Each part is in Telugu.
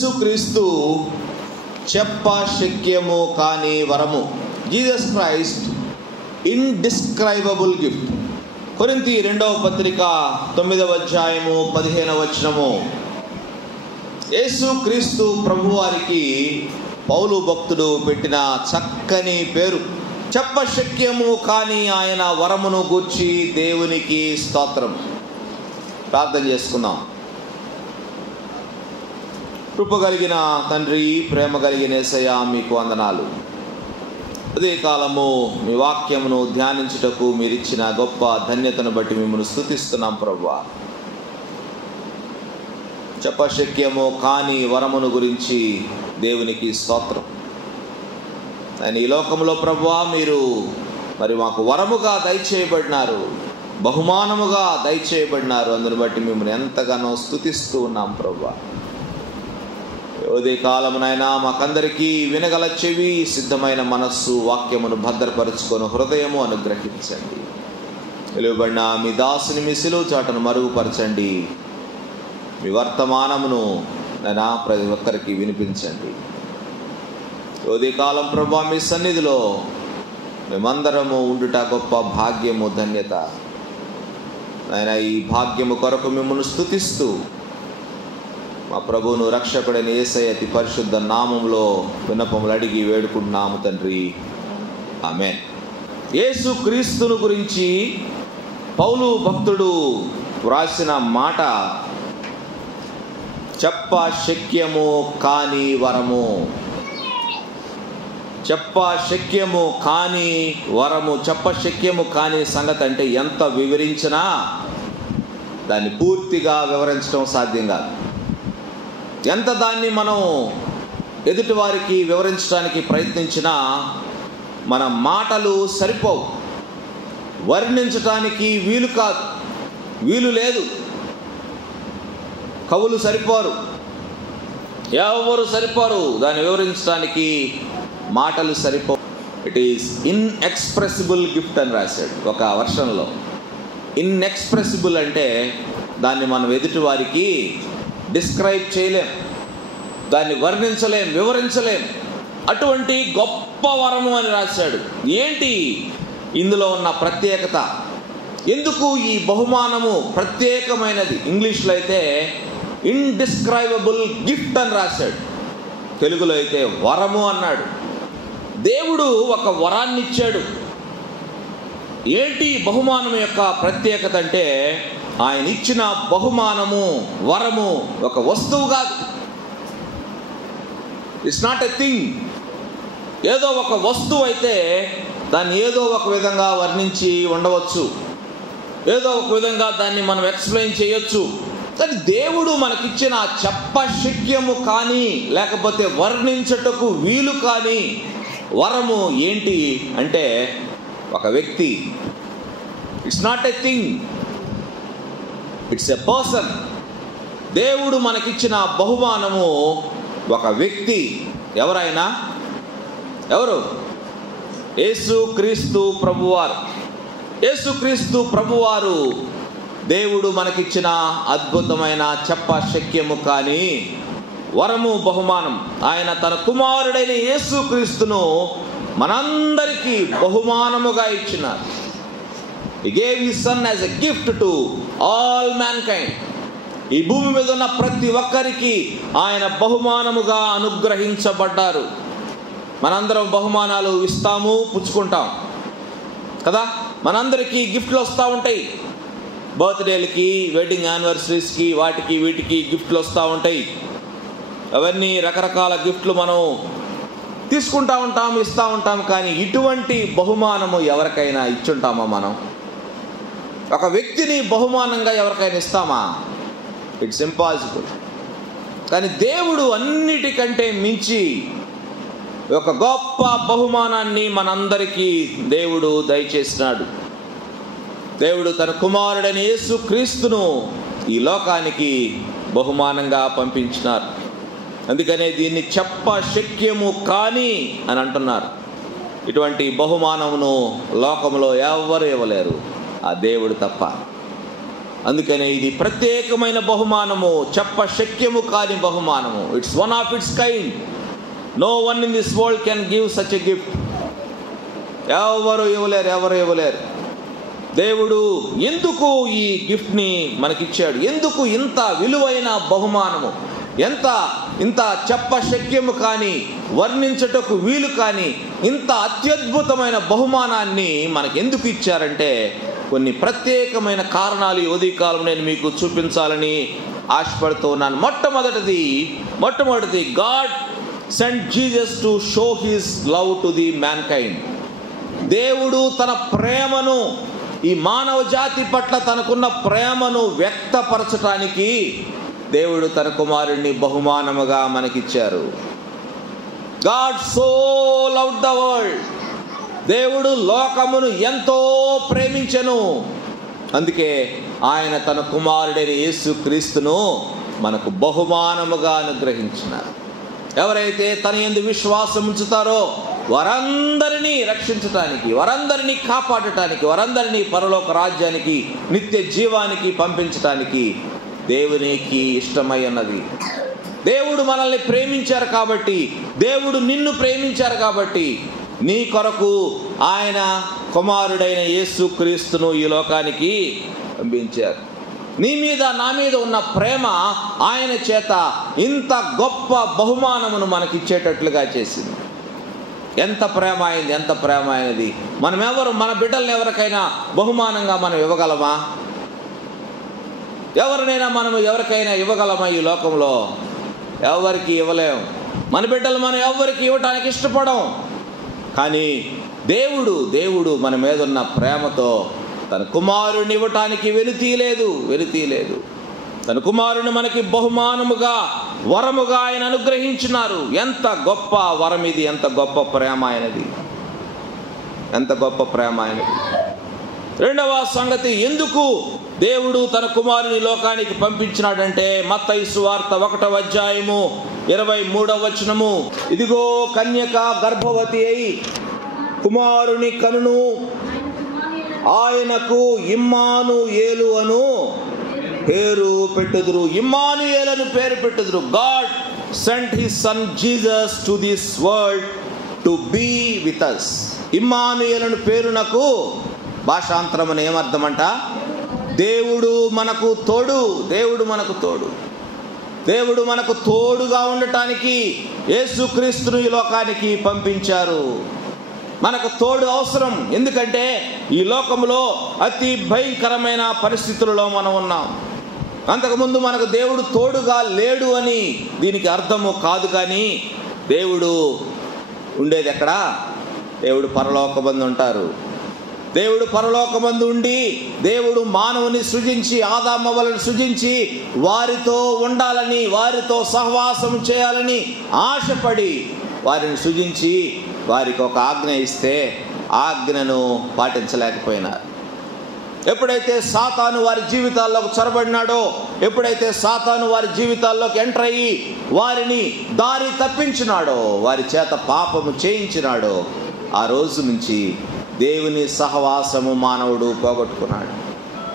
యేసుక్రీస్తు చెప్పశక్యము కాని వరము. Jesus Christ indescribable gift. కొరింథీ 2వ పత్రిక 9వ అధ్యాయము 15వ వచనము. యేసుక్రీస్తు ప్రభువారికి పౌలు భక్తుడు పెట్టిన చక్కని పేరు. చెప్పశక్యము కాని ఆయన వరమును గూర్చి దేవునికి స్తోత్రం. ప్రార్థన చేసుకుందాం. కృప కలిగిన తండ్రి, ప్రేమ కలిగిన యేసయ్య, మీకు వందనాలు. అదే కాలము మీ వాక్యమును ధ్యానించుటకు మీరిచ్చిన గొప్ప ధన్యతను బట్టి మిమ్మల్ని స్తుతిస్తున్నాం ప్రభువా. చెప్పశక్యము కాని వరమును గురించి దేవునికి స్తోత్రం. ఆయన ఈ లోకంలో ప్రభువా మీరు మరి మాకు వరముగా దయచేయబడినారు, బహుమానముగా దయచేయబడినారు. అందుని బట్టి మిమ్మల్ని ఎంతగానో స్తుతిస్తూ ఉన్నాం ప్రభువా. ఉదయ కాలమునైనా మాకందరికీ వినగల చెవి, సిద్ధమైన మనస్సు, వాక్యమును భద్రపరుచుకొని హృదయము అనుగ్రహించండి. వెలువబడిన మీ దాసుని మీ సిలువ చాటను మరుగుపరచండి. మీ వర్తమానమును నైనా ప్రతి ఒక్కరికి వినిపించండి. ఉదయ కాలం ప్రభువా మీ సన్నిధిలో మేమందరము ఉండుట గొప్ప భాగ్యము, ధన్యత. నాయనా ఈ భాగ్యము కొరకు మిమ్మల్ని స్తుతిస్తూ మా ప్రభువును రక్షకుడైన యేసయ్య అతి పరిశుద్ధ నామములో విన్నపములు అడిగి వేడుకుంటున్నాము తండ్రి, ఆమేన్. యేసుక్రీస్తును గురించి పౌలు భక్తుడు వ్రాసిన మాట చెప్పశక్యము కాని వరము. చెప్పశక్యము కాని వరము. చెప్పశక్యము కాని సంగతి అంటే ఎంత వివరించినా దాన్ని పూర్తిగా వివరించడం సాధ్యం కాదు. ఎంత దాన్ని మనం ఎదుటి వారికి వివరించడానికి ప్రయత్నించినా మన మాటలు సరిపోవు, వర్ణించటానికి వీలు కాదు, వీలు లేదు. కవులు సరిపోరు, ఎవరు సరిపోరు దాన్ని వివరించడానికి, మాటలు సరిపోవు. ఇట్ ఈస్ ఇన్ఎక్స్ప్రెసిబుల్ గిఫ్ట్ అని రాశాడు ఒక వర్షన్లో. ఇన్ఎక్స్ప్రెసిబుల్ అంటే దాన్ని మనం ఎదుటి వారికి డిస్క్రైబ్ చేయలేం, దాన్ని వర్ణించలేం, వివరించలేం. అటువంటి గొప్ప వరము అని రాశాడు. ఏంటి ఇందులో ఉన్న ప్రత్యేకత? ఎందుకు ఈ బహుమానము ప్రత్యేకమైనది? ఇంగ్లీష్లో అయితే ఇండిస్క్రైబుల్ గిఫ్ట్ అని రాశాడు, తెలుగులో అయితే వరము అన్నాడు. దేవుడు ఒక వరాన్ని ఇచ్చాడు. ఏంటి బహుమానం యొక్క ప్రత్యేకత అంటే, ఆయన ఇచ్చిన బహుమానము, వరము ఒక వస్తువు కాదు. It's not a thing. ఏదో ఒక వస్తువు అయితే దాన్ని ఏదో ఒక విధంగా వర్ణించి ఉండవచ్చు, ఏదో ఒక విధంగా దాన్ని మనం ఎక్స్ప్లెయిన్ చేయొచ్చు. కానీ దేవుడు మనకిచ్చిన చెప్పశక్యము కానీ, లేకపోతే వర్ణించటకు వీలు కానీ వరము ఏంటి అంటే ఒక వ్యక్తి. It's not a thing, it's a person. దేవుడు మనకిచ్చిన బహుమానము ఒక వ్యక్తి. ఎవరైనా? ఎవరు? యేసుక్రీస్తు ప్రభువారు. యేసుక్రీస్తు ప్రభువారు దేవుడు మనకిచ్చిన అద్భుతమైన చెప్పశక్యము కానీ వరము, బహుమానం. ఆయన తన కుమారుడైన యేసుక్రీస్తును మనందరికీ బహుమానముగా ఇచ్చినారు. He gave his son as a gift to all mankind. ఈ భూమి మీద ఉన్న ప్రతి ఒక్కరికి ఆయన బహుమానముగా అనుగ్రహించబడ్డారు. మనందరం బహుమానాలు ఇస్తాము, పుచ్చుకుంటాం కదా. మనందరికీ గిఫ్ట్లు వస్తూ ఉంటాయి. బర్త్డేలకి, వెడ్డింగ్ యానివర్సరీస్కి, వాటికి వీటికి గిఫ్ట్లు వస్తూ ఉంటాయి. అవన్నీ రకరకాల గిఫ్ట్లు మనం తీసుకుంటూ ఉంటాం, ఇస్తూ ఉంటాం. కానీ ఇటువంటి బహుమానము ఎవరికైనా ఇచ్చుంటామా? మనం ఒక వ్యక్తిని బహుమానంగా ఎవరికైనా ఇస్తామా? It's impossible. కానీ దేవుడు అన్నిటికంటే మించి ఒక గొప్ప బహుమానాన్ని మనందరికీ దేవుడు దయచేసినాడు. దేవుడు తన కుమారుడైన యేసుక్రీస్తును ఈ లోకానికి బహుమానంగా పంపించినారు. అందుకనే దీన్ని చెప్పశక్యము కానీ అని అంటున్నారు. ఇటువంటి బహుమానమును లోకంలో ఎవరు ఇవ్వలేరు, ఆ దేవుడు తప్ప. అందుకనే ఇది ప్రత్యేకమైన బహుమానము, చెప్పశక్యము కాని బహుమానము. It's one of its kind. No one in this world can give such a gift. ఎవరు ఇవ్వలేరు. దేవుడు ఎందుకు ఈ గిఫ్ట్ని మనకిచ్చాడు? ఎందుకు ఇంత విలువైన బహుమానము, ఇంత చెప్పశక్యము కానీ వర్ణించటకు వీలు కానీ ఇంత అత్యద్భుతమైన బహుమానాన్ని మనకు ఎందుకు ఇచ్చారంటే కొన్ని ప్రత్యేకమైన కారణాలు ఈ ఉదయకాలం నేను మీకు చూపించాలని ఆశపడుతూ ఉన్నాను. మొట్టమొదటిది God sent Jesus to show his love to the mankind. దేవుడు తన ప్రేమను, ఈ మానవ జాతి పట్ల తనకున్న ప్రేమను వ్యక్తపరచటానికి దేవుడు తన కుమారుణ్ణి బహుమానముగా మనకిచ్చారు. God so loved the world. దేవుడు లోకమును ఎంతో ప్రేమించెను. అందుకే ఆయన తన కుమారుడైన యేసుక్రీస్తును మనకు బహుమానముగా అనుగ్రహించినారు. ఎవరైతే తన యందు విశ్వాసం ఉంచుతారో వారందరినీ రక్షించటానికి, వారందరినీ కాపాడటానికి, వారందరినీ పరలోక రాజ్యానికి, నిత్య జీవానికి పంపించటానికి దేవునికి ఇష్టమై ఉన్నది. దేవుడు మనల్ని ప్రేమించారు కాబట్టి, దేవుడు నిన్ను ప్రేమించారు కాబట్టి నీ కొరకు ఆయన కుమారుడైన యేసుక్రీస్తును ఈ లోకానికి పంపించారు. నీ మీద నా మీద ఉన్న ప్రేమ ఆయన చేత ఇంత గొప్ప బహుమానమును మనకిచ్చేటట్లుగా చేసింది. ఎంత ప్రేమ అయినది. మన బిడ్డల్ని ఎవరికైనా బహుమానంగా మనం ఇవ్వగలమా? ఎవరికైనా ఇవ్వగలమా? ఈ లోకంలో ఎవరికి ఇవ్వలేం. మన బిడ్డలు మనం ఎవరికి ఇవ్వటానికి ఇష్టపడం. కానీ దేవుడు మన మీద ఉన్న ప్రేమతో తన కుమారుడిని ఇవ్వటానికి వెలితీయలేదు. తన కుమారుని మనకి బహుమానముగా, వరముగా ఆయన అనుగ్రహించినారు. ఎంత గొప్ప వరం ఇది! ఎంత గొప్ప ప్రేమ ఆయనది! రెండవ సంగతి, ఎందుకు దేవుడు తన కుమారుని లోకానికి పంపించినాడంటే మత్తయి సువార్త 1వ అధ్యాయము 23వ వచనము, ఇదిగో కన్యక గర్భవతి అయి కుమారుని కనును, ఆయనకు ఇమ్మానుయేలు అను పేరు పెట్టుదురు. ఇమ్మానుయేలు అని పేరు పెట్టుదురు. God sent his son Jesus to this world to be with us. ఇమ్మానుయేలు అని పేరునకు భాషాంతరమున ఏమర్థమంట? దేవుడు మనకు తోడు. దేవుడు మనకు తోడుగా ఉండటానికి యేసుక్రీస్తును ఈ లోకానికి పంపించారు. మనకు తోడు అవసరం. ఎందుకంటే ఈ లోకంలో అతి భయంకరమైన పరిస్థితులలో మనం ఉన్నాం. అంతకుముందు మనకు దేవుడు తోడుగా లేడు అని దీనికి అర్థము కాదు. కానీ దేవుడు ఉండేది ఎక్కడ? దేవుడు పరలోకమందు ఉంటారు. దేవుడు పరలోకమందు ఉండి దేవుడు మానవుని సృజించి, ఆదామవ్వలను సృజించి వారితో ఉండాలని, వారితో సహవాసం చేయాలని ఆశపడి వారిని సృజించి వారికి ఒక ఆజ్ఞ ఇస్తే ఆజ్ఞను పాటించలేకపోయినారు. ఎప్పుడైతే సాతాను వారి జీవితాల్లోకి చొరబడినాడో, ఎప్పుడైతే సాతాను వారి జీవితాల్లోకి ఎంటర్ అయ్యి వారిని దారి తప్పించినాడో, వారి చేత పాపము చేయించినాడో, ఆ రోజు నుంచి దేవుని సహవాసము మానవుడు పోగొట్టుకున్నాడు.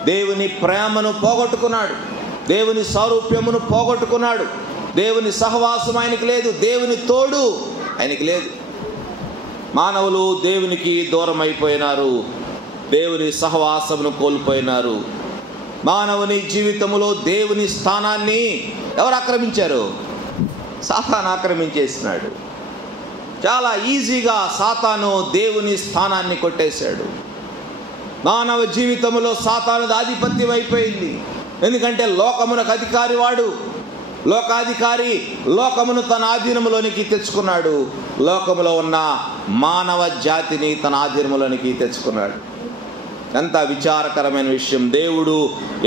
దేవుని ప్రేమను పోగొట్టుకున్నాడు. దేవుని సారూప్యమును పోగొట్టుకున్నాడు. దేవుని సహవాసం ఆయనకి లేదు. దేవుని తోడు ఆయనకి లేదు. మానవులు దేవునికి దూరం అయిపోయినారు. దేవుని సహవాసమును కోల్పోయినారు. మానవుని జీవితంలో దేవుని స్థానాన్ని ఎవరు ఆక్రమించారు? సాతాను ఆక్రమించేసినాడు. చాలా ఈజీగా సాతాను దేవుని స్థానాన్ని కొట్టేశాడు. మానవ జీవితంలో సాతాను ఆధిపత్యం అయిపోయింది. ఎందుకంటే లోకమునకు అధికారి వాడు. లోకాధికారి లోకమును తన ఆధీనంలోనికి తెచ్చుకున్నాడు. లోకములో ఉన్న మానవ జాతిని తన ఆధీనంలోనికి తెచ్చుకున్నాడు. ఎంత విచారకరమైన విషయం! దేవుడు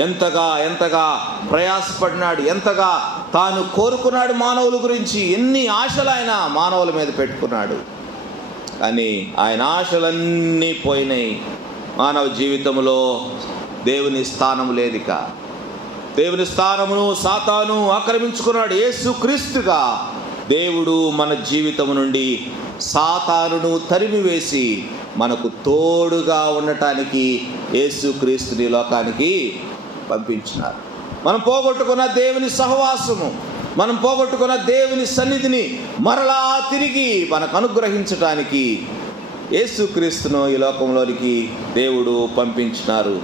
ఎంతగా ప్రయాసపడినాడు, ఎంతగా తాను కోరుకున్నాడు మానవుల గురించి. ఎన్ని ఆశలు ఆయన మానవుల మీద పెట్టుకున్నాడు. కానీ ఆయన ఆశలన్నీ పోయినాయి. మానవ జీవితంలో దేవుని స్థానం లేదిక. దేవుని స్థానమును సాతాను ఆక్రమించుకున్నాడు. యేసుక్రీస్తుగా దేవుడు మన జీవితం నుండి సాతానును తరిమివేసి మనకు తోడుగా ఉండటానికి యేసుక్రీస్తుని లోకానికి పంపించినారు. మనం పోగొట్టుకున్న దేవుని సహవాసము, మనం పోగొట్టుకున్న దేవుని సన్నిధిని మరలా తిరిగి మనకు అనుగ్రహించడానికి యేసుక్రీస్తును ఈ లోకంలోనికి దేవుడు పంపించినారు.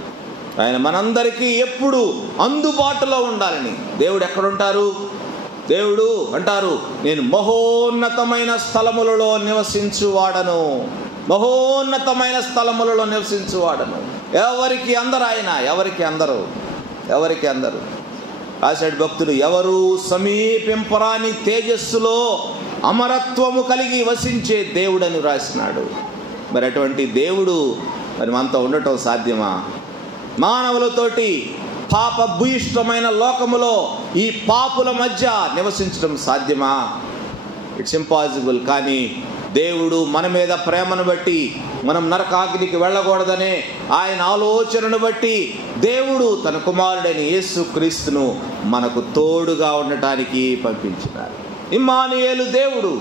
ఆయన మనందరికీ ఎప్పుడు అందుబాటులో ఉండాలని. దేవుడు ఎక్కడుంటారు? దేవుడు అంటారు, నేను మహోన్నతమైన స్థలములలో నివసించువాడను, మహోన్నతమైన స్థలములలో నివసించువాడను. ఎవరికి అందరు ఆయన, ఎవరికి అందరు రాశాడు భక్తుడు, ఎవరు సమీపింపరాని తేజస్సులో అమరత్వము కలిగి వసించే దేవుడని రాసినాడు. మరి అటువంటి దేవుడు మరి మనతో ఉండటం సాధ్యమా? మానవులతోటి పాప భూయిష్టమైన లోకములో ఈ పాపుల మధ్య నివసించడం సాధ్యమా? It's impossible. కానీ దేవుడు మన మీద ప్రేమను బట్టి, మనం నరకాగ్నికి వెళ్ళకూడదనే ఆయన ఆలోచనను బట్టి దేవుడు తన కుమారుడైన యేసుక్రీస్తును మనకు తోడుగా ఉండటానికి పంపించినారు. ఇమ్మానుయేలు, దేవుడు,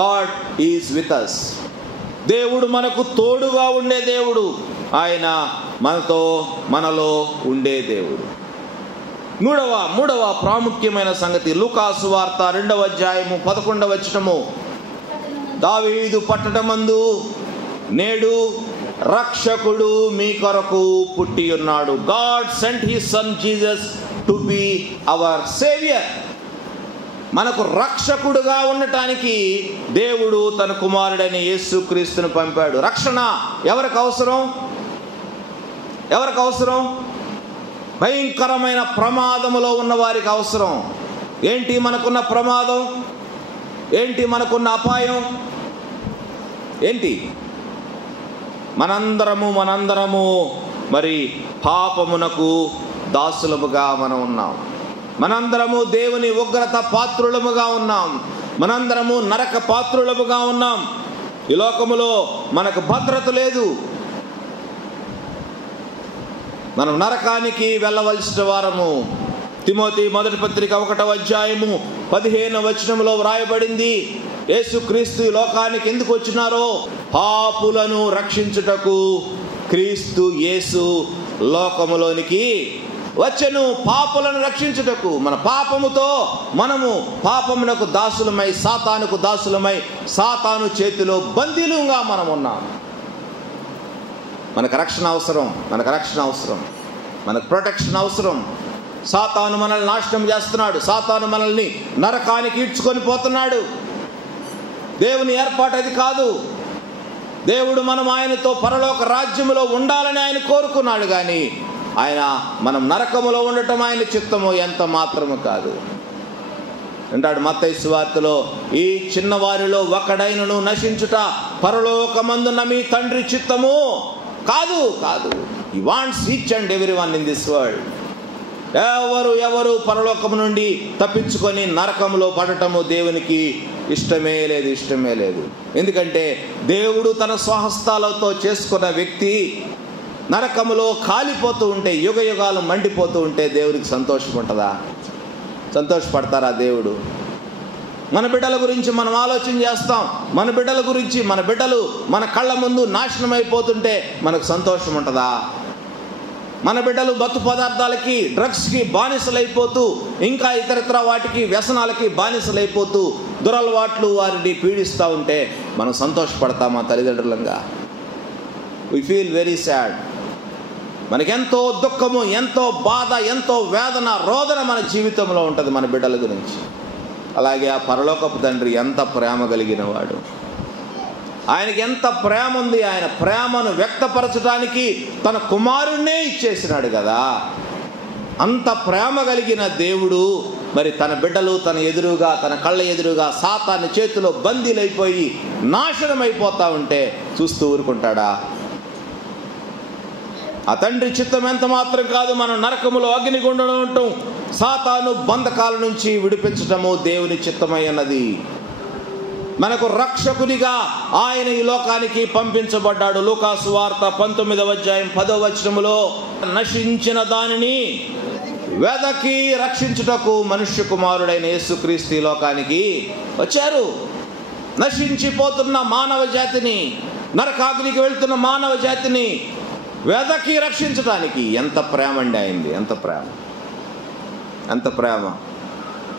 గాడ్ ఈజ్ విత్ అస్. దేవుడు మనకు తోడుగా ఉండే దేవుడు. ఆయన మనలో ఉండే దేవుడు. మూడవ ప్రాముఖ్యమైన సంగతి లూకాసు వార్త 2వ అధ్యాయము 11వ వచనము. దావీదు పట్టణమందు నేడు రక్షకుడు మీ కొరకు పుట్టి ఉన్నాడు. God sent his son Jesus to be our saviour. మనకు రక్షకుడుగా ఉండటానికి దేవుడు తన కుమారుడైన యేసుక్రీస్తును పంపాడు. రక్షణ ఎవరికి అవసరం? భయంకరమైన ప్రమాదములో ఉన్న వారికి అవసరం. ఏంటి మనకున్న ప్రమాదం? ఏంటి మనకున్న అపాయం? ఏంటి? మనందరము మరి పాపమునకు దాసులముగా మనం ఉన్నాం. మనందరము దేవుని ఉగ్రత పాత్రులముగా ఉన్నాం. మనందరము నరక పాత్రులముగా ఉన్నాం. ఈ లోకములో మనకు భద్రత లేదు. మనం నరకానికి వెళ్ళవలసిన వారము. తిమోతి మొదటి పత్రిక 1వ అధ్యాయము 15వ వచనంలో వ్రాయబడింది, యేసుక్రీస్తు ఈ లోకానికి ఎందుకు వచ్చినారో పాపులను రక్షించుటకు క్రీస్తు యేసు లోకములోనికి వచ్చెను. పాపులను రక్షించుటకు. మన పాపముతో మనము పాపమునకు దాసులమై, సాతానుకు దాసులమై, సాతాను చేతిలో బందీలుగా మనం ఉన్నాం. మనకు రక్షణ అవసరం, మనకు ప్రొటెక్షన్ అవసరం. సాతాను మనల్ని నాశనం చేస్తున్నాడు. సాతాను మనల్ని నరకానికి ఈడ్చుకొని పోతున్నాడు. దేవుని ఏర్పాటు అది కాదు. దేవుడు మనం ఆయనతో పరలోక రాజ్యములో ఉండాలని ఆయన కోరుకున్నాడు. కానీ మనం నరకములో ఉండటం ఆయన చిత్తము ఎంత మాత్రము కాదు. అంటాడు మత్తయి సువార్తలో, ఈ చిన్నవారిలో ఒకడైనను నశించుట పరలోకమందున్న మీ తండ్రి చిత్తము కాదు. He wants each and everyone in this world. ఎవరు పరలోకము నుండి తప్పించుకొని నరకములో పడటము దేవునికి ఇష్టమే లేదు. ఎందుకంటే దేవుడు తన స్వహస్తాలతో చేసుకున్న వ్యక్తి నరకములో కాలిపోతూ ఉంటే, యుగాలు మండిపోతూ ఉంటే దేవునికి సంతోషపడతారా? దేవుడు మన బిడ్డల గురించి మనం ఆలోచన చేస్తాం. మన బిడ్డలు మన కళ్ళ ముందు నాశనం అయిపోతుంటే మనకు సంతోషం ఉంటుందా? మన బిడ్డలు మత్తు పదార్థాలకి, డ్రగ్స్కి బానిసలైపోతూ, ఇంకా ఇతరత్ర వాటికి, వ్యసనాలకి బానిసలైపోతూ, దురలవాట్లు వారిని పీడిస్తూ ఉంటే మనం సంతోషపడతామా తల్లిదండ్రులంగా? We feel very sad. మనకెంతో దుఃఖము, ఎంతో బాధ, ఎంతో వేదన, రోదన మన జీవితంలో ఉంటుంది మన బిడ్డల గురించి. అలాగే ఆ పరలోకపు తండ్రి ఎంత ప్రేమ కలిగిన వాడు, ఆయనకి ఎంత ప్రేమ ఉంది. ఆయన ప్రేమను వ్యక్తపరచడానికి తన కుమారుణ్ణే ఇచ్చేసినాడు కదా. అంత ప్రేమ కలిగిన దేవుడు మరి తన బిడ్డలు తన ఎదురుగా, తన కళ్ళ ఎదురుగా సాతాను చేతిలో బందీలైపోయి నాశనం అయిపోతా ఉంటే చూస్తూ ఊరుకుంటాడా? ఆ తండ్రి చిత్తం ఎంత మాత్రం కాదు మనం నరకములో అగ్నిగుండంలో ఉండటం, సాతాను బంధకాల నుంచి విడిపించటము దేవుని చిత్తమై ఉన్నది. మనకు రక్షకునిగా ఆయన ఈ లోకానికి పంపించబడ్డాడు. లూకాసు వార్త 19వ అధ్యాయం 10వ వచనములో, నశించిన దానిని వెదకి రక్షించుటకు మనుష్య కుమారుడైన యేసుక్రీస్తు ఈ లోకానికి వచ్చారు. నశించిపోతున్న మానవ జాతిని, నరకాగ్నికి వెళ్తున్న మానవ జాతిని వెదకి రక్షించడానికి. ఎంత ప్రేమ అండి అయింది, ఎంత ప్రేమ, ఎంత ప్రేమ.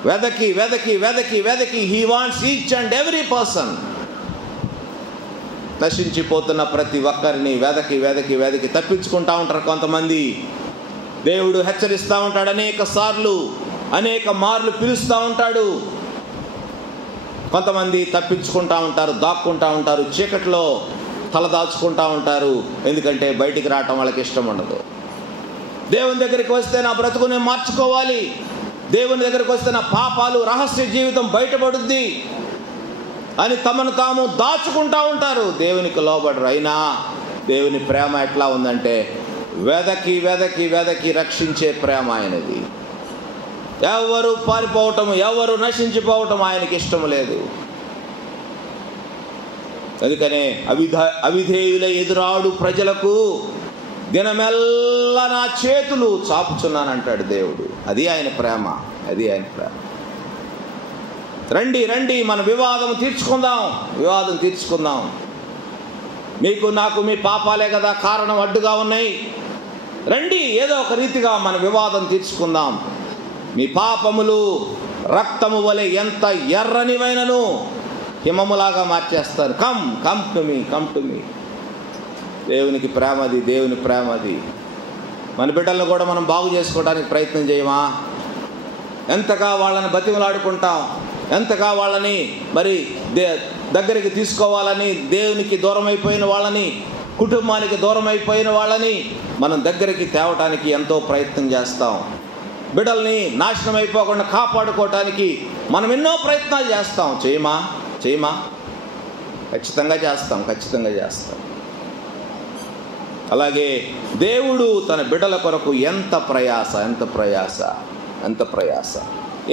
వెదకి వెదకి వెదకి వెదకి he wants each and every person. నశించిపోతున్న ప్రతి ఒక్కరిని వెదకి వెదకి వెదకి తప్పించుకుంటా ఉంటారు కొంతమంది. దేవుడు హెచ్చరిస్తూ ఉంటాడు, అనేక మార్లు పిలుస్తూ ఉంటాడు. కొంతమంది తప్పించుకుంటా ఉంటారు, దాక్కుంటా ఉంటారు, చీకట్లో తలదాచుకుంటా ఉంటారు. ఎందుకంటే బయటికి రావటం వాళ్ళకి ఇష్టం ఉండదు. దేవుని దగ్గరికి వస్తే నా బ్రతుకు నేను మార్చుకోవాలి, దేవుని దగ్గరికి వస్తే నా పాపాలు, రహస్య జీవితం బయటపడుద్ది అని తమను తాము దాచుకుంటా ఉంటారు. దేవునికి లోబడరు. అయినా దేవుని ప్రేమ ఎట్లా ఉందంటే వెదకి వెదకి వెదకి రక్షించే ప్రేమ ఆయనది. ఎవరు పారిపోవటం, ఎవరు నశించిపోవటం ఆయనకి ఇష్టం లేదు. అందుకనే అవిధేయుల ఎదురాడు ప్రజలకు దినమెల్లా నా చేతులు చాపుచున్నానంటాడు దేవుడు. అది ఆయన ప్రేమ, అది ఆయన ప్రేమ. రండి రండి, మన వివాదం తీర్చుకుందాం. మీకు నాకు మీ పాపాలే కదా కారణం, అడ్డుగా ఉన్నాయి. రండి, ఏదో ఒక రీతిగా మన వివాదం తీర్చుకుందాం. మీ పాపములు రక్తము వలె ఎంత ఎర్రనివైనను హిమములాగా మార్చేస్తారు. Come to me. దేవునికి ప్రేమ అది, దేవుని ప్రేమ అది. మన బిడ్డలను కూడా మనం బాగు చేసుకోవడానికి ప్రయత్నం చేయమా? ఎంతగా వాళ్ళని బతిమలాడుకుంటాం, ఎంతగా వాళ్ళని మరి దగ్గరికి తీసుకోవాలని, దేవునికి దూరం అయిపోయిన వాళ్ళని, కుటుంబానికి దూరం అయిపోయిన వాళ్ళని మనం దగ్గరికి తేవటానికి ఎంతో ప్రయత్నం చేస్తాం. బిడ్డల్ని నాశనం అయిపోకుండా కాపాడుకోవటానికి మనం ఎన్నో ప్రయత్నాలు చేస్తాం. చేయమా? ఖచ్చితంగా చేస్తాం. అలాగే దేవుడు తన బిడ్డల కొరకు ఎంత ప్రయాస.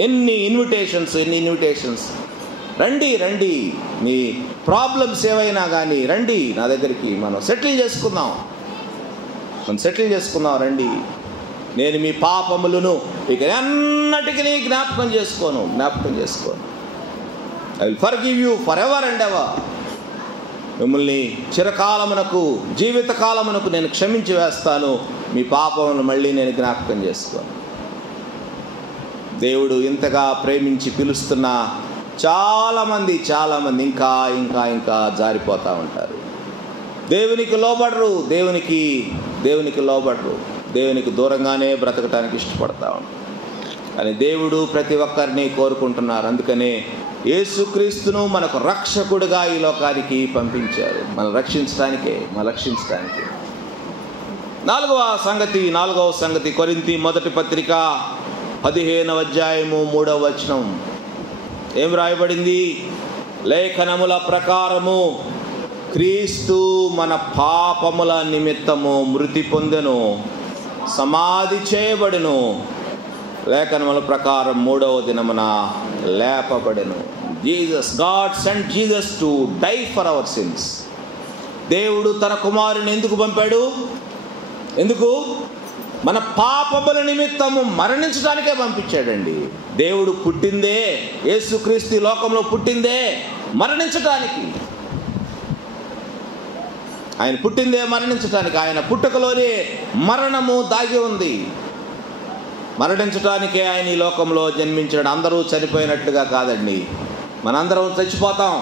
ఎన్ని ఇన్విటేషన్స్. రండి, మీ ప్రాబ్లమ్స్ ఏవైనా కానీ రండి నా దగ్గరికి, మనం సెటిల్ చేసుకుందాం. రండి, నేను మీ పాపములను ఇక ఎన్నటికీ జ్ఞాపకం చేసుకోను. I will forgive you for ever and ever. మిమ్మల్ని చిరకాలమునకు, జీవితకాలమునకు నేను క్షమించి వేస్తాను. మీ పాపములను మళ్ళీ నేను జ్ఞాపకం చేసుకోను. దేవుడు ఇంతగా ప్రేమించి పిలుస్తున్న చాలామంది ఇంకా జారిపోతూ ఉంటారు. దేవునికి లోబడరు. దేవునికి దూరంగానే బ్రతకటానికి ఇష్టపడతా ఉంటారు. కానీ దేవుడు ప్రతి ఒక్కరిని కోరుకుంటున్నారు. అందుకనే యేసుక్రీస్తును మనకు రక్షకుడిగా ఈ లోకానికి పంపించారు, మనం రక్షించడానికే. నాలుగవ సంగతి కొరింథీ మొదటి పత్రిక 15వ అధ్యాయము 3వ వచనం. ఏం రాయబడింది? లేఖనముల ప్రకారము క్రీస్తు మన పాపముల నిమిత్తము మృతి పొందెను, సమాధి చేయబడెను, లేఖనముల ప్రకారం 3వ దినమున లేపబడెను. God sent Jesus to die for our sins. దేవుడు తన కుమారుని ఎందుకు పంపాడు? మన పాపముల నిమిత్తము మరణించడానికే పంపించాడండి. దేవుడు పుట్టిందే, యేసుక్రీస్తు లోకంలో పుట్టిందే మరణించడానికి. ఆయన పుట్టిందే మరణించడానికి. ఆయన పుట్టుకలోనే మరణము దాగి ఉంది. మరణించడానికే ఆయన ఈ లోకంలో జన్మించాడు. అందరూ చనిపోయినట్టుగా కాదండి, మనందరం చచ్చిపోతాం.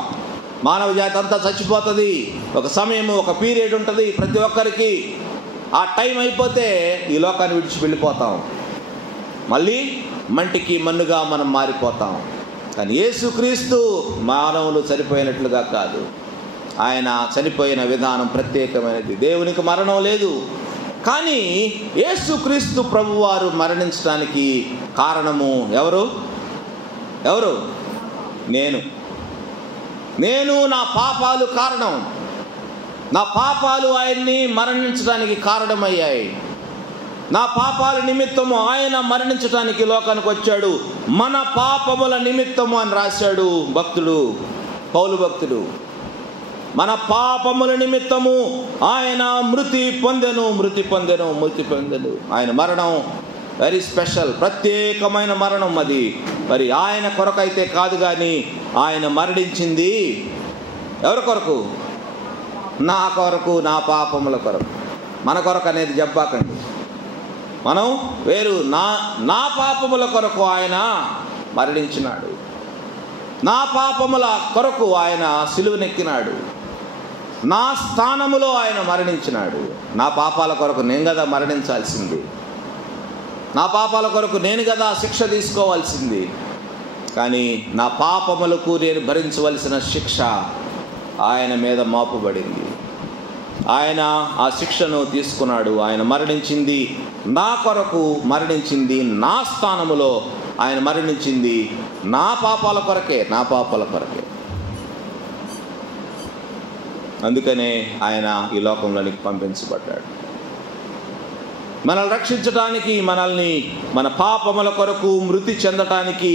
మానవ జాతి అంతా చచ్చిపోతుంది. ఒక సమయము, ఒక పీరియడ్ ఉంటుంది ప్రతి ఒక్కరికి. ఆ టైం అయిపోతే ఈ లోకాన్ని విడిచి వెళ్ళిపోతాం. మళ్ళీ మంటికి మన్నుగా మనం మారిపోతాం. కానీ యేసుక్రీస్తు మానవులు చనిపోయినట్లుగా కాదు. ఆయన చనిపోయిన విధానం ప్రత్యేకమైనది. దేవునికి మరణం లేదు. కానీ యేసుక్రీస్తు ప్రభువారు మరణించడానికి కారణము ఎవరు? నేను నా పాపాలు కారణం. నా పాపాలు ఆయన్ని మరణించడానికి కారణమయ్యాయి. నా పాపాల నిమిత్తము ఆయన మరణించడానికి లోకానికి వచ్చాడు. మన పాపముల నిమిత్తము అని రాశాడు పౌలు భక్తుడు. మన పాపముల నిమిత్తము ఆయన మృతి పొందెను. ఆయన మరణం వెరీ స్పెషల్, ప్రత్యేకమైన మరణం అది. మరి ఆయన కొరకైతే కాదు, కానీ ఆయన మరణించింది ఎవరి కొరకు? నా కొరకు, నా పాపముల కొరకు. మన కొరకు అనేది చెప్పాకండి. మనం వేరు. నా పాపముల కొరకు ఆయన మరణించినాడు, నా పాపముల కొరకు ఆయన సిలువనెక్కినాడు, నా స్థానములో ఆయన మరణించినాడు. నా పాపాల కొరకు నేను కదా మరణించాల్సింది, నా పాపాల కొరకు నేను కదా శిక్ష తీసుకోవాల్సింది. కానీ నా పాపములకు నేను భరించవలసిన శిక్ష ఆయన మీద మోపబడింది. ఆయన ఆ శిక్షను తీసుకున్నాడు. ఆయన మరణించింది నా కొరకు, మరణించింది నా స్థానములో ఆయన మరణించింది నా పాపాల కొరకే, నా పాపాల కొరకే. అందుకనే ఆయన ఈ లోకంలోనికి పంపించబడ్డాడు. మనల్ని రక్షించడానికి, మనల్ని మన పాపముల కొరకు మృతి చెందటానికి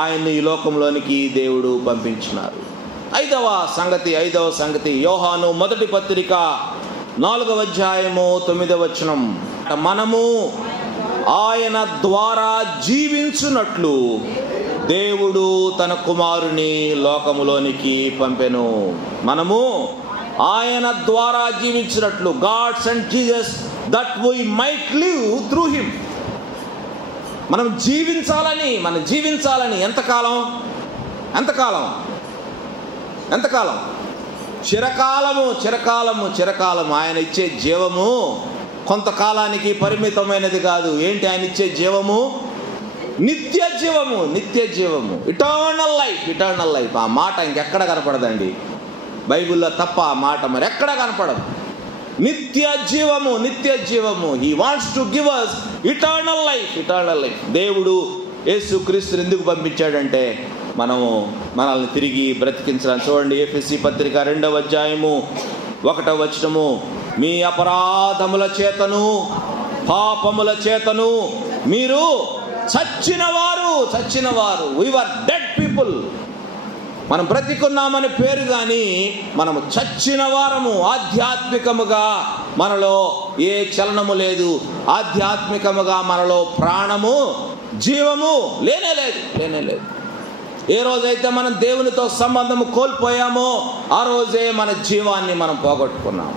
ఆయన్ని ఈ లోకంలోనికి దేవుడు పంపించినారు. ఐదవ సంగతి యోహాను మొదటి పత్రిక 4వ అధ్యాయము 9వ వచనం. మనము ఆయన ద్వారా జీవించున్నట్లు దేవుడు తన కుమారుని లోకములోనికి పంపెను. మనము ఆయన ద్వారా జీవించినట్లు, God sent Jesus that we might live through him. మనం జీవించాలని ఎంతకాలం? చిరకాలము. ఆయన ఇచ్చే జీవము కొంతకాలానికి పరిమితమైనది కాదు. ఏంటి ఆయన ఇచ్చే జీవము? నిత్య జీవము, ఇటర్నల్ లైఫ్. ఆ మాట ఇంకెక్కడ కనపడదండి బైబిల్లో తప్ప. ఆ మాట మరి ఎక్కడ కనపడదు. నిత్య జీవము. He wants to give us eternal life. దేవుడు యేసుక్రీస్తుని ఎందుకు పంపించాడంటే మనల్ని తిరిగి బ్రతికించడానికి. చూడండి, ఎఫెసీ పత్రిక 2వ అధ్యాయము 1వ వచనము. మీ అపరాధముల చేతను పాపముల చేతను మీరు చచ్చినవారు. we were dead people. మనం బ్రతికున్నామని పేరు కానీ మనము చచ్చిన వారము. ఆధ్యాత్మికముగా మనలో ఏ చలనము లేదు. ఆధ్యాత్మికముగా మనలో ప్రాణము, జీవము లేనే లేదు. ఏ రోజైతే మనం దేవునితో సంబంధము కోల్పోయామో ఆ రోజే మన జీవాన్ని మనం పోగొట్టుకున్నాము.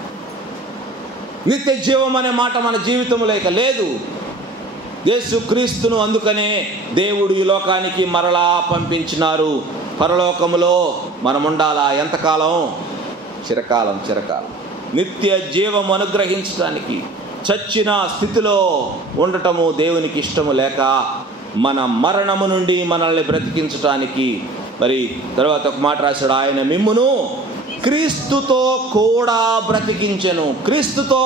నిత్య జీవం అనే మాట మన జీవితంలో ఇక లేదు. యేసుక్రీస్తును అందుకనే దేవుడు ఈ లోకానికి మరలా పంపించినారు. పరలోకములో మనం ఉండాలా? ఎంతకాలం? చిరకాలం. నిత్య జీవం అనుగ్రహించడానికి, చచ్చిన స్థితిలో ఉండటము దేవునికి ఇష్టము లేక మన మరణము నుండి మనల్ని బ్రతికించటానికి. మరి తర్వాత ఒక మాట రాశాడు, ఆయన మిమ్మును క్రీస్తుతో కూడా బ్రతికించెను. క్రీస్తుతో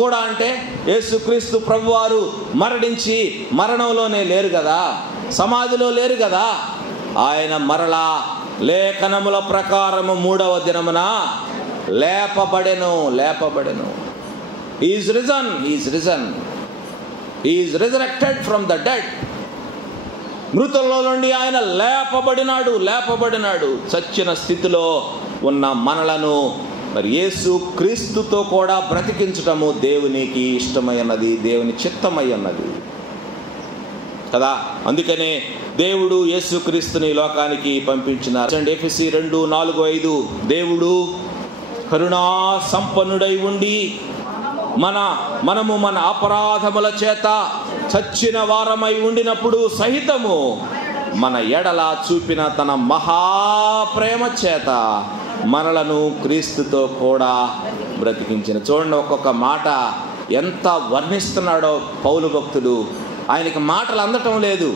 కూడా అంటే యేసుక్రీస్తు ప్రభువారు మరణించి మరణంలోనే లేరు కదా, సమాధిలో లేరు కదా. ఆయన మరలా లేఖనముల ప్రకారము 3వ దినమున లేపబడెను. He is risen. He is resurrected from the dead. మృతుల్లో నుండి ఆయన లేపబడినాడు. చచ్చిన స్థితిలో ఉన్న మనలను మరి యేసు క్రీస్తుతో కూడా బ్రతికించటము దేవునికి ఇష్టమై ఉన్నది, దేవుని చిత్తమై ఉన్నది కదా. అందుకనే దేవుడు యేసుక్రీస్తుని లోకానికి పంపించినారు. ఎఫెసీ 2:4-5. దేవుడు కరుణా సంపన్నుడై ఉండి మనము మన అపరాధముల చేత చచ్చిన వారమై ఉండినప్పుడు సహితము మన ఎడల చూపిన తన మహాప్రేమ చేత మనలను క్రీస్తుతో కూడా బ్రతికించిన. చూడండి, ఒక్కొక్క మాట ఎంత వర్ణిస్తున్నాడో పౌలు భక్తుడు. ఆయనకి మాటలు అందటం లేదు.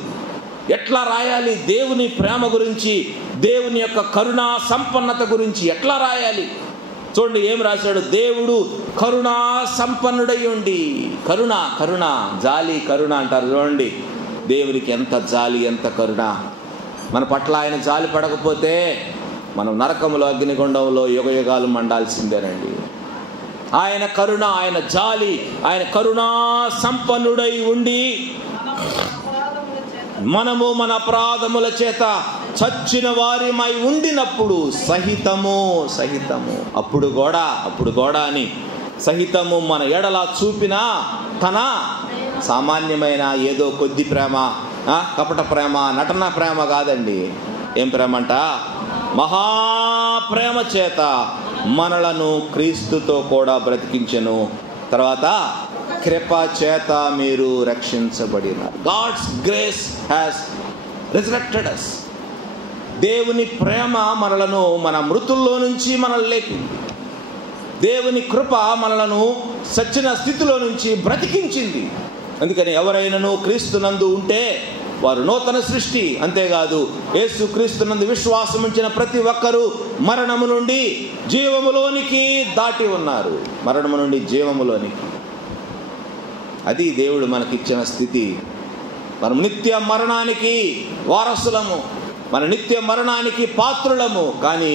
ఎట్లా రాయాలి దేవుని ప్రేమ గురించి, దేవుని యొక్క కరుణా సంపన్నత గురించి ఎట్లా రాయాలి? చూడండి ఏం రాశాడు. దేవుడు కరుణా సంపన్నుడై ఉండి. కరుణ జాలి కరుణ అంటారు. చూడండి దేవునికి ఎంత జాలి, ఎంత కరుణ. మన పట్ల ఆయన జాలి పడకపోతే మనం నరకములో, అగ్నిగుండంలో యుగయుగాలు మండాల్సిందేనండి. ఆయన కరుణ, ఆయన జాలి, ఆయన కరుణా సంపన్నుడై ఉండి మనము మన అపరాధముల చేత చచ్చిన వారిమై ఉండినప్పుడు సహితము అప్పుడు కూడా అని సహితము మన ఎడల చూపిన తన సామాన్యమైన ఏదో కొద్ది ప్రేమ, కపట ప్రేమ, నటన ప్రేమ కాదండి. ఏం ప్రేమ అంట? మహాప్రేమ చేత మనలను క్రీస్తుతో కూడా బ్రతికించెను. తర్వాత కృప చేత మీరు రక్షించబడినారు. God's grace has resurrected us. దేవుని ప్రేమ మనలను మన మృతుల్లో నుంచి మనల్ని లేపింది. దేవుని కృప మనలను సచ్చిన స్థితిలో నుంచి బ్రతికించింది. అందుకని ఎవరైనాను క్రీస్తునందు ఉంటే వారు నూతన సృష్టి. అంతేకాదు, యేసు క్రీస్తునందు విశ్వాసం ఉంచిన ప్రతి ఒక్కరూ మరణము నుండి జీవములోనికి దాటి ఉన్నారు. మరణము నుండి జీవములోనికి. అది దేవుడు మనకిచ్చిన స్థితి. మనం నిత్య మరణానికి వారసులము, మన నిత్య మరణానికి పాత్రులము. కానీ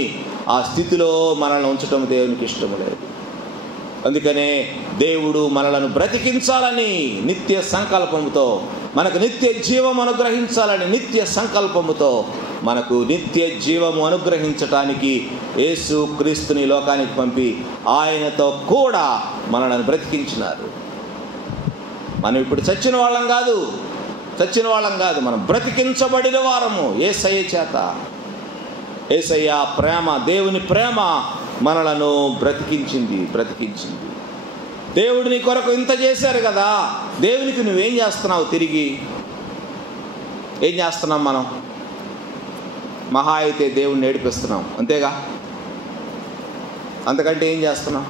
ఆ స్థితిలో మనల్ని ఉంచటం దేవునికి ఇష్టం లేదు. అందుకనే దేవుడు మనలను బ్రతికించాలని నిత్య సంకల్పముతో, మనకు నిత్య జీవం అనుగ్రహించాలని నిత్య సంకల్పముతో, మనకు నిత్య జీవము అనుగ్రహించటానికి యేసు క్రీస్తుని లోకానికి పంపి ఆయనతో కూడా మనలను బ్రతికించినారు. మనం ఇప్పుడు చచ్చిన వాళ్ళం కాదు, మనం బ్రతికించబడిన వారము యేసయ్య చేత. యేసయ్య ప్రేమ, దేవుని ప్రేమ మనలను బ్రతికించింది. దేవుడు నీ కొరకు ఇంత చేశారు కదా, దేవునికి నువ్వేం చేస్తున్నావు? తిరిగి ఏం చేస్తున్నాం మనం? మహా అయితే దేవుడిని ఏడిపిస్తున్నాం, అంతేగా. అంతకంటే ఏం చేస్తున్నాం?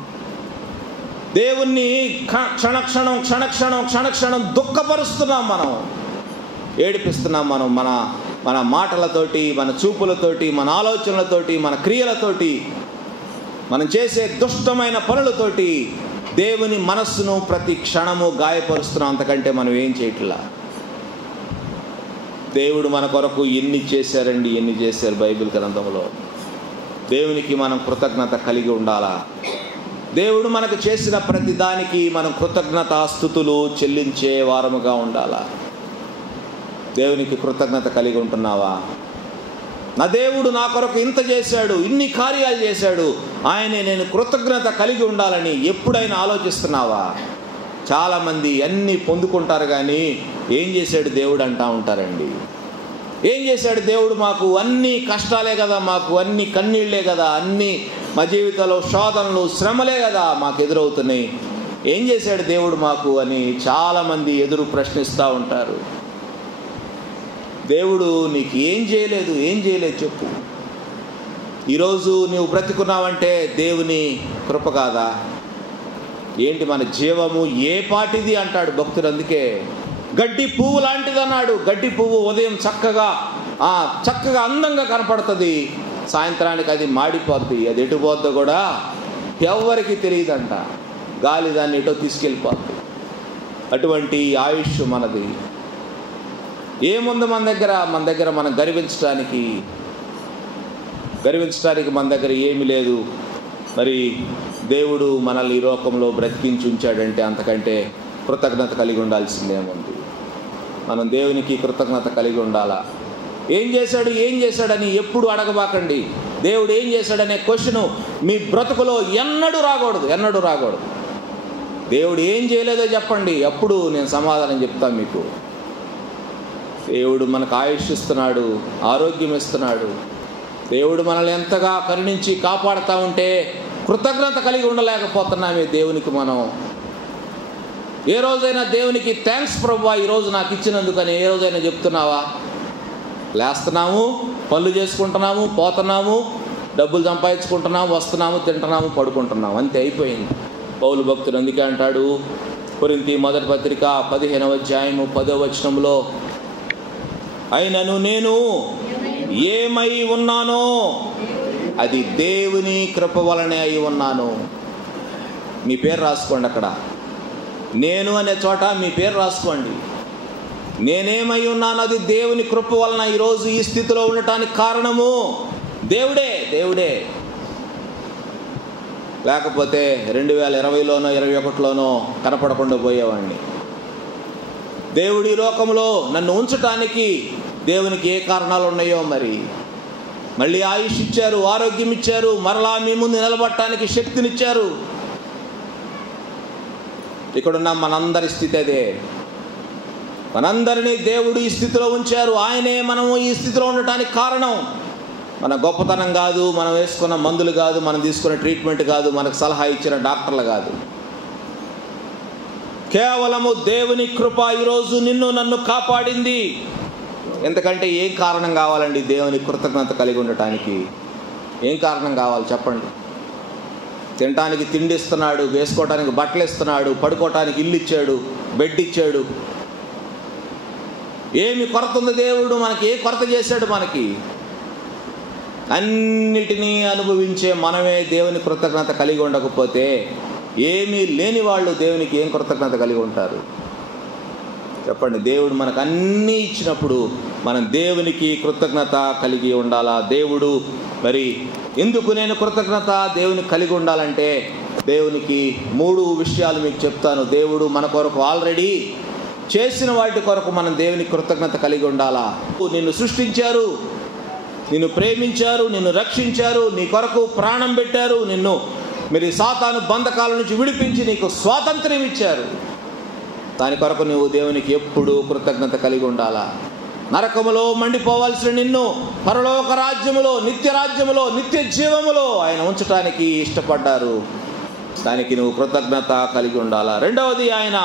దేవుణ్ణి క్షణక్షణం దుఃఖపరుస్తున్నాం, మనం ఏడిపిస్తున్నాం. మనం మన మాటలతోటి, మన చూపులతోటి, మన ఆలోచనలతోటి, మన క్రియలతోటి, మనం చేసే దుష్టమైన పనులతోటి దేవుని మనస్సును ప్రతి క్షణము గాయపరుస్తున్నాం. అంతకంటే మనం ఏం చేయట్లా. దేవుడు మన కొరకు ఎన్ని చేశారు బైబిల్ గ్రంథంలో. దేవునికి మనం కృతజ్ఞత కలిగి ఉండాలా. దేవుడు మనకు చేసిన ప్రతి దానికి మనం కృతజ్ఞతాస్తుతులు చెల్లించే వారముగా ఉండాలా. దేవునికి కృతజ్ఞత కలిగి ఉంటున్నావా? నా దేవుడు నా కొరకు ఇంత చేశాడు, ఇన్ని కార్యాలు చేశాడు, ఆయనే నేను కృతజ్ఞత కలిగి ఉండాలని ఎప్పుడైనా ఆలోచిస్తున్నావా? చాలామంది అన్నీ పొందుకుంటారు కానీ ఏం చేశాడు దేవుడు అంటూ ఉంటారండి. ఏం చేశాడు దేవుడు? మాకు అన్ని కష్టాలే కదా, మాకు అన్ని కన్నీళ్లే కదా, అన్ని మా జీవితంలో శోధనలు, శ్రమలే కదా మాకు ఎదురవుతున్నాయి. ఏం చేశాడు దేవుడు మాకు అని చాలామంది ఎదురు ప్రశ్నిస్తూ ఉంటారు. దేవుడు నీకు ఏం చేయలేదు చెప్పు. ఈరోజు నువ్వు బ్రతికున్నావంటే దేవుని కృప కాదా? ఏంటి మన జీవము ఏ పాటిది అంటాడు భక్తుడు. అందుకే గడ్డి పువ్వు లాంటిది అన్నాడు. గడ్డి పువ్వు ఉదయం చక్కగా అందంగా కనపడుతుంది, సాయంత్రానికి అది మాడిపోద్ది. అది ఎటుపోద్దో కూడా ఎవరికి తెలియదంట. గాలి దాన్ని ఎటో తీసుకెళ్ళిపోద్ది. అటువంటి ఆయుష్ మనది. ఏముంది మన దగ్గర మనం గర్వించడానికి మన దగ్గర ఏమీ లేదు. మరి దేవుడు మనల్ని ఈ లోకంలో బ్రతికించి ఉంచాడంటే అంతకంటే కృతజ్ఞత కలిగి ఉండాల్సిందేముంది. మనం దేవునికి కృతజ్ఞత కలిగి ఉండాలా. ఏం చేశాడని ఎప్పుడు అడగబాకండి. దేవుడు ఏం చేశాడనే క్వశ్చను మీ బ్రతుకులో ఎన్నడూ రాకూడదు. దేవుడు ఏం చేయలేదో చెప్పండి, అప్పుడు నేను సమాధానం చెప్తాను మీకు. దేవుడు మనకు ఆయుష్ ఇస్తున్నాడు, ఆరోగ్యం ఇస్తున్నాడు. దేవుడు మనల్ని ఎంతగా కరుణించి కాపాడుతూ ఉంటే కృతజ్ఞత కలిగి ఉండలేకపోతున్నామే దేవునికి. మనం ఏ రోజైనా దేవునికి థ్యాంక్స్ ప్రభువా ఈరోజు నాకు ఇచ్చినందుకని ఏ రోజైనా చెప్తున్నావా? లేస్తున్నాము, పనులు చేసుకుంటున్నాము, పోతున్నాము, డబ్బులు సంపాదించుకుంటున్నాము, వస్తున్నాము, తింటున్నాము, పడుకుంటున్నాము, అంతే అయిపోయింది. పౌలు భక్తుడు అందుకే అంటాడు, కొరింథీ మొదటి పత్రిక 15వ అధ్యాయము 10వ వచనంలో, అయినను నేను ఏమై ఉన్నానో అది దేవుని కృప వలనే అయి ఉన్నాను. మీ పేరు రాసుకోండి. అక్కడ నేను అనే చోట మీ పేరు రాసుకోండి. నేనేమై ఉన్నాను అది దేవుని కృప వలన ఈరోజు ఈ స్థితిలో ఉండటానికి కారణము దేవుడే. లేకపోతే 2020లోనో 2021లోనో కనపడకుండా పోయేవాడిని. దేవుడి లోకంలో నన్ను ఉంచటానికి దేవునికి ఏ కారణాలు ఉన్నాయో మరి. మళ్ళీ ఆయుష్ ఇచ్చారు, ఆరోగ్యం ఇచ్చారు, మరలా మీ ముందు నిలబడటానికి శక్తినిచ్చారు. ఇక్కడున్న మనందరి స్థితి అదే. మనందరినీ దేవుడు ఈ స్థితిలో ఉంచారు. ఆయనే మనము ఈ స్థితిలో ఉండటానికి కారణం. మన గొప్పతనం కాదు, మనం వేసుకున్న మందులు కాదు, మనం తీసుకున్న ట్రీట్మెంట్ కాదు, మనకు సలహా ఇచ్చిన డాక్టర్లు కాదు. కేవలము దేవుని కృప ఈరోజు నిన్ను నన్ను కాపాడింది. ఎందుకంటే ఏం కారణం కావాలండి దేవుని కృతజ్ఞత కలిగి ఉండటానికి? ఏం కారణం కావాలి చెప్పండి? తినటానికి తిండి ఇస్తున్నాడు, వేసుకోవటానికి బట్టలు ఇస్తున్నాడు, పడుకోవటానికి ఇల్లు ఇచ్చాడు, బెడ్ ఇచ్చాడు. ఏమి కొరత ఉంది దేవుడు మనకి? ఏ కొరత చేశాడు మనకి? అన్నిటినీ అనుభవించే మనమే దేవుని కృతజ్ఞత కలిగి ఉండకపోతే ఏమీ లేని వాళ్ళు దేవునికి ఏం కృతజ్ఞత కలిగి ఉంటారు చెప్పండి? దేవుడు మనకు అన్నీ ఇచ్చినప్పుడు మనం దేవునికి కృతజ్ఞత కలిగి ఉండాలా. దేవుడు మరి ఎందుకు నేను కృతజ్ఞత దేవుని కలిగి ఉండాలంటే, దేవునికి 3 విషయాలు మీకు చెప్తాను. దేవుడు మన కొరకు ఆల్రెడీ చేసిన వాటి కొరకు మనం దేవుని కృతజ్ఞత కలిగి ఉండాలా. నిన్ను సృష్టించారు, నిన్ను ప్రేమించారు, నిన్ను రక్షించారు, నీ కొరకు ప్రాణం పెట్టారు, నిన్ను మరి సాతాను బంధకాల నుంచి విడిపించి నీకు స్వాతంత్ర్యం ఇచ్చారు. దాని కొరకు నువ్వు దేవునికి ఎప్పుడూ కృతజ్ఞత కలిగి ఉండాలా. నరకములో మండిపోవాల్సిన నిన్ను పరలోక రాజ్యములో, నిత్య రాజ్యములో, నిత్య జీవములో ఆయన ఉంచటానికి ఇష్టపడ్డారు. దానికి నువ్వు కృతజ్ఞత కలిగి ఉండాలా. రెండవది, ఆయన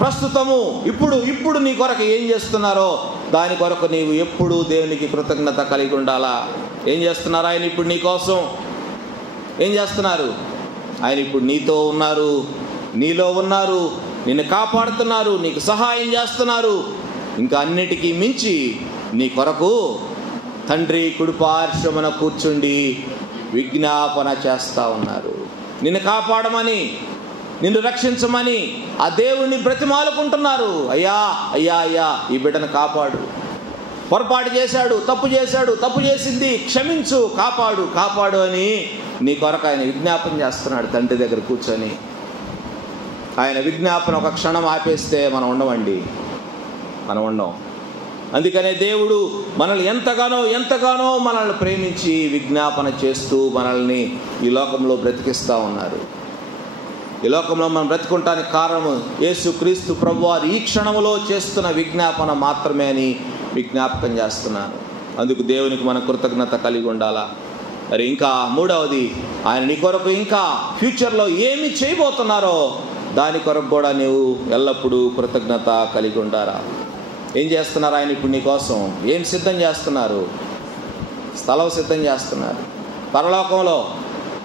ప్రస్తుతము ఇప్పుడు నీ కొరకు ఏం చేస్తున్నారో దాని కొరకు నీవు ఎప్పుడూ దేవునికి కృతజ్ఞత కలిగి ఉండాలా. ఏం చేస్తున్నారు ఆయన ఇప్పుడు నీ కోసం? ఏం చేస్తున్నారు? ఆయన ఇప్పుడు నీతో ఉన్నారు, నీలో ఉన్నారు, నిన్ను కాపాడుతున్నారు, నీకు సహాయం చేస్తున్నారు. ఇంకా అన్నిటికీ మించి నీ కొరకు తండ్రి కుడిపార్శ్వమున కూర్చుండి విజ్ఞాపన చేస్తూ ఉన్నారు. నిన్ను కాపాడమని, నిన్ను రక్షించమని ఆ దేవుణ్ణి బ్రతిమాలుకుంటున్నారు. అయ్యా అయ్యా అయ్యా ఈ బిడ్డను కాపాడు, పొరపాటు చేశాడు, తప్పు చేసింది, క్షమించు, కాపాడు అని నీ కొరకు ఆయన విజ్ఞాపన చేస్తున్నాడు తండ్రి దగ్గర కూర్చొని. ఆయన విజ్ఞాపన ఒక క్షణం ఆపేస్తే మనం ఉండం. అందుకనే దేవుడు మనల్ని ఎంతగానో మనల్ని ప్రేమించి విజ్ఞాపన చేస్తూ మనల్ని ఈ లోకంలో బ్రతికిస్తూ ఉన్నారు. ఈ లోకంలో మనం బ్రతుకుంటానికి కారణం యేసుక్రీస్తు ప్రభువారు ఈ క్షణంలో చేస్తున్న విజ్ఞాపన మాత్రమే అని విజ్ఞాపకం చేస్తున్నాను. అందుకు దేవునికి మన కృతజ్ఞత కలిగి ఉండాలా. మరి ఇంకా 3వది, ఆయన నీ కొరకు ఇంకా ఫ్యూచర్లో ఏమి చేయబోతున్నారో దాని కొరకు కూడా నీవు ఎల్లప్పుడూ కృతజ్ఞత కలిగి ఉండాలా. ఏం చేస్తున్నారు ఆయన ఇప్పుడు నీ కోసం? ఏం సిద్ధం చేస్తున్నారు? స్థలం సిద్ధం చేస్తున్నారు. పరలోకంలో,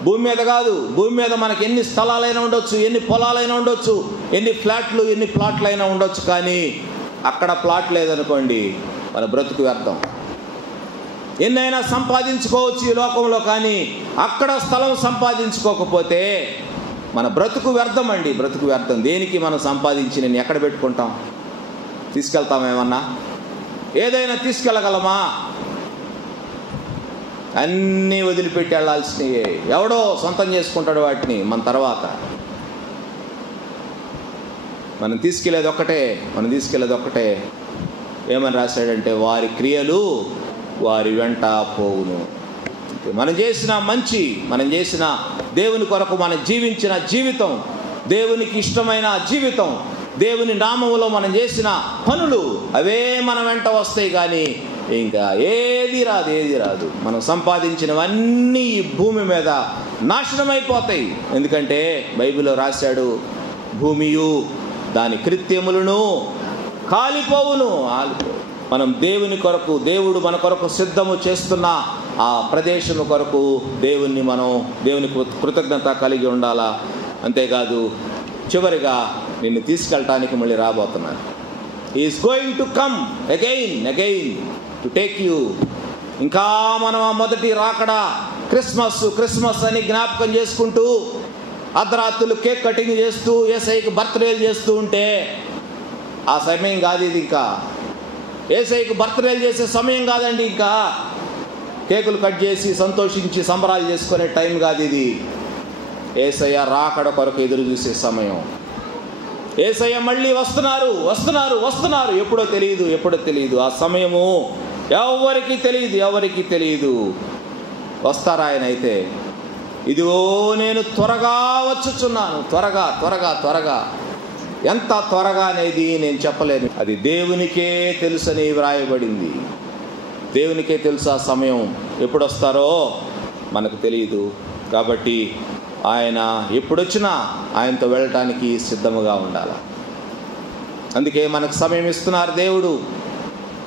భూమి మీద కాదు, భూమి మీద మనకి ఎన్ని స్థలాలైనా ఉండొచ్చు, ఎన్ని పొలాలైనా ఉండొచ్చు, ఎన్ని ఫ్లాట్లు ఎన్ని ప్లాట్లైనా ఉండొచ్చు, కానీ అక్కడ ప్లాట్ లేదనుకోండి మన బ్రతుకు వ్యర్థం. ఎన్నైనా సంపాదించుకోవచ్చు ఈ లోకంలో, కానీ అక్కడ స్థలం సంపాదించుకోకపోతే మన బ్రతుకు వ్యర్థం అండి. బ్రతుకు వ్యర్థం. దేనికి మనం సంపాదించి నేను ఎక్కడ పెట్టుకుంటాం? తీసుకెళ్తామేమన్నా? ఏదైనా తీసుకెళ్ళగలమా? అన్నీ వదిలిపెట్టి వెళ్ళాల్సినవి. ఎవడో సొంతం చేసుకుంటాడు వాటిని. మన తర్వాత మనం తీసుకెళ్ళేది ఒక్కటే. ఏమని రాశాడంటే, వారి క్రియలు వారి వెంట పోవును. మనం చేసిన దేవుని కొరకు మనం జీవించిన జీవితం, దేవునికి ఇష్టమైన జీవితం, దేవుని నామములో మనం చేసిన పనులు అవే మన వెంట వస్తాయి. కానీ ఇంకా ఏది రాదు. మనం సంపాదించినవన్నీ ఈ భూమి మీద నాశనం అయిపోతాయి. ఎందుకంటే బైబిల్లో రాశాడు, భూమియు దాని కృత్యములను కాలిపోవును. మనం దేవుని కొరకు, దేవుడు మన కొరకు సిద్ధము చేస్తున్న ఆ ప్రదేశము కొరకు దేవుని కృతజ్ఞత కలిగి ఉండాలా. అంతేకాదు, చివరిగా నిన్ను తీసుకెళ్ళటానికి మళ్ళీ రాబోతున్నారు. He is going to come again to take you. ఇంకా మనం ఆ మొదటి రాకడా క్రిస్మస్ అని జ్ఞాపకం చేసుకుంటూ అర్ధరాత్రులు కేక్ కటింగ్ చేస్తూ యేసయ్యకి బర్త్డేలు చేస్తూ ఉంటే ఆ సమయం కాదు ఇది. ఇంకా యేసయ్యకి బర్త్డేలు చేసే సమయం కాదండి. ఇంకా కేకులు కట్ చేసి సంతోషించి సంబరాలు చేసుకునే టైం కాదు ఇది. యేసయ్య రాకడ కొరకు ఎదురు చూసే సమయం. యేసయ్య మళ్ళీ వస్తున్నారు. ఎప్పుడో తెలియదు. ఆ సమయము ఎవరికి తెలియదు. వస్తారా ఆయన అయితే? ఇదిగో నేను త్వరగా వచ్చుచున్నాను. త్వరగా ఎంత త్వరగా అనేది నేను చెప్పలేను. అది దేవునికే తెలుసని వ్రాయబడింది. దేవునికే తెలుసు ఆ సమయం ఎప్పుడు వస్తారో మనకు తెలియదు. కాబట్టి ఆయన ఎప్పుడొచ్చినా ఆయనతో వెళ్ళటానికి సిద్ధముగా ఉండాలి. అందుకే మనకు సమయం ఇస్తున్నారు దేవుడు,